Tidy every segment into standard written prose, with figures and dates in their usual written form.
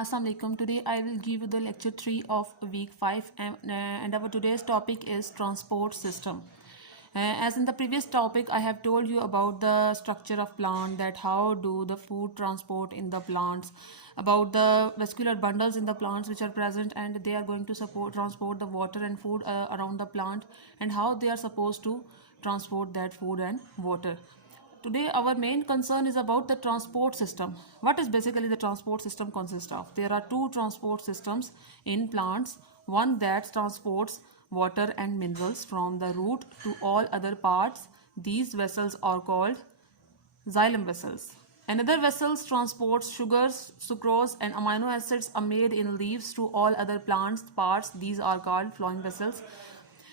Assalamu alaikum. Today I will give you the lecture 3 of week 5 and our today's topic is transport system. As in the previous topic I have told you about the structure of plant, that how do the food transport in the plants, about the vascular bundles in the plants which are present and they are going to transport the water and food around the plant, and how they are supposed to transport that food and water. Today our main concern is about the transport system. What is basically the transport system consist of? There are two transport systems in plants. One that transports water and minerals from the root to all other parts. These vessels are called xylem vessels. Another vessels transports sugars, sucrose and amino acids are made in leaves to all other plants parts. These are called phloem vessels.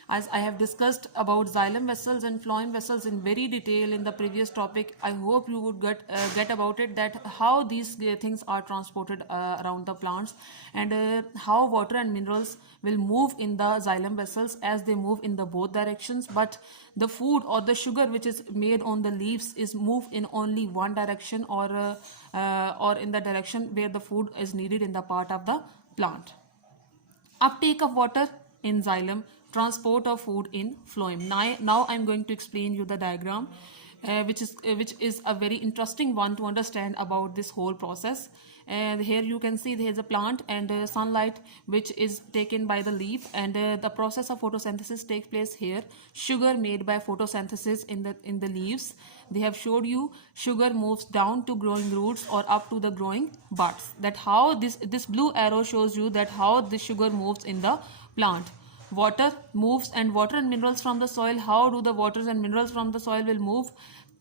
As I have discussed about xylem vessels and phloem vessels in very detail in the previous topic, I hope you would get about it, that how these things are transported around the plants, and how water and minerals will move in the xylem vessels as they move in the both directions, but the food or the sugar which is made on the leaves is moved in only one direction, or in the direction where the food is needed in the part of the plant. Uptake of water in xylem, transport of food in phloem. Now I'm going to explain you the diagram, which is a very interesting one to understand about this whole process. And here you can see there is a plant and sunlight which is taken by the leaf, and the process of photosynthesis takes place here. Sugar made by photosynthesis in the leaves. They have showed you sugar moves down to growing roots or up to the growing buds. That how this blue arrow shows you that how the sugar moves in the plant. Water moves, and water and minerals from the soil. How do the waters and minerals from the soil will move?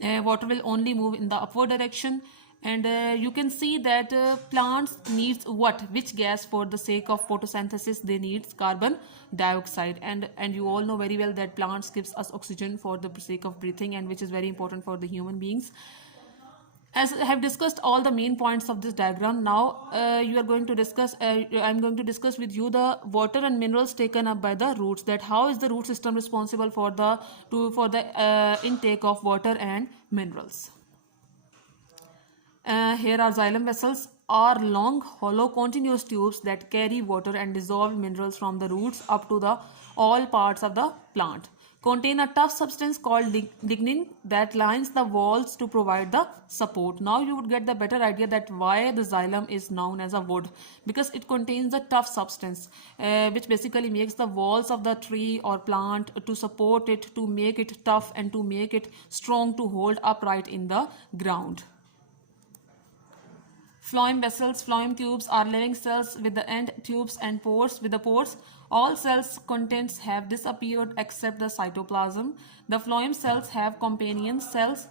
Water will only move in the upward direction, and you can see that plants needs which gas for the sake of photosynthesis? They need carbon dioxide, and you all know very well that plants gives us oxygen for the sake of breathing, and which is very important for the human beings. As I have discussed all the main points of this diagram, now I'm going to discuss with you the water and minerals taken up by the roots. That how is the root system responsible for the intake of water and minerals. Here are xylem vessels, are long, hollow, continuous tubes that carry water and dissolved minerals from the roots up to the all parts of the plant. Contain a tough substance called lignin that lines the walls to provide the support. Now you would get the better idea that why the xylem is known as a wood, because it contains a tough substance which basically makes the walls of the tree or plant to support it, to make it tough and to make it strong to hold upright in the ground. Phloem vessels, phloem tubes are living cells with the end tubes and pores. With the pores, all cells contents have disappeared except the cytoplasm. The phloem cells have companion cells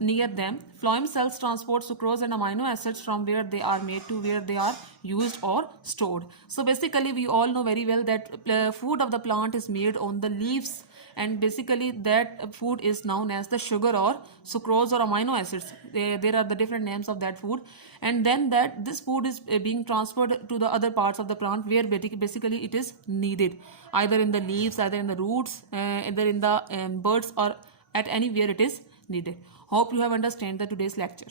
near them. Phloem cells transport sucrose and amino acids from where they are made to where they are used or stored. So basically we all know very well that food of the plant is made on the leaves, and basically that food is known as the sugar or sucrose or amino acids. There are the different names of that food, and then this food is being transferred to the other parts of the plant where basically it is needed, either in the leaves, either in the roots, either in the buds, or at anywhere it is needed. Hope you have understood today's lecture.